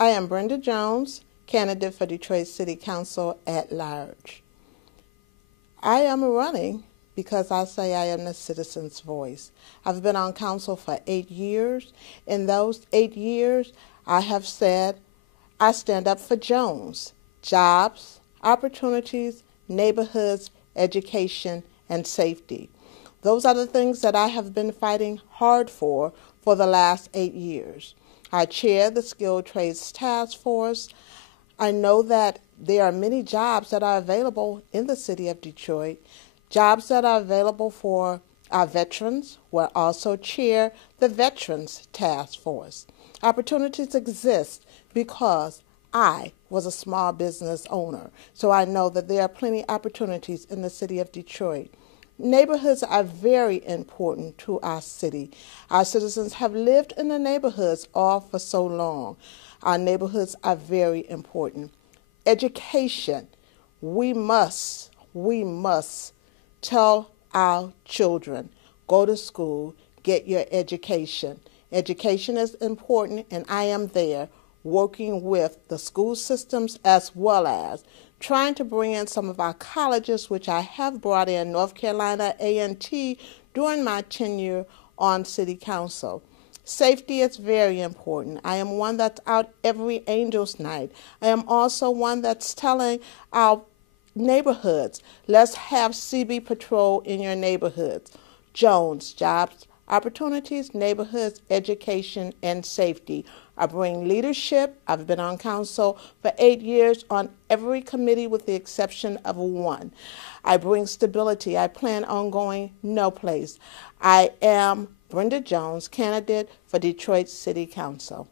I am Brenda Jones, candidate for Detroit City Council at large. I am running because I say I am the citizen's voice. I've been on council for 8 years. In those 8 years, I have said I stand up for Jones, jobs, opportunities, neighborhoods, education, and safety. Those are the things that I have been fighting hard for the last 8 years. I chair the Skilled Trades Task Force. I know that there are many jobs that are available in the city of Detroit, jobs that are available for our veterans. We also chair the Veterans Task Force. Opportunities exist because I was a small business owner, so I know that there are plenty of opportunities in the city of Detroit. Neighborhoods are very important to our city. Our citizens have lived in the neighborhoods all for so long. Our neighborhoods are very important. Education. We must tell our children, go to school, get your education. Education is important, and I am there working with the school systems as well as trying to bring in some of our colleges, which I have brought in, North Carolina A&T, during my tenure on City Council. Safety is very important. I am one that's out every Angels Night. I am also one that's telling our neighborhoods, let's have CB Patrol in your neighborhoods. Jones, jobs, opportunities, neighborhoods, education, and safety. I bring leadership. I've been on council for 8 years on every committee with the exception of one. I bring stability. I plan on going no place. I am Brenda Jones, candidate for Detroit City Council.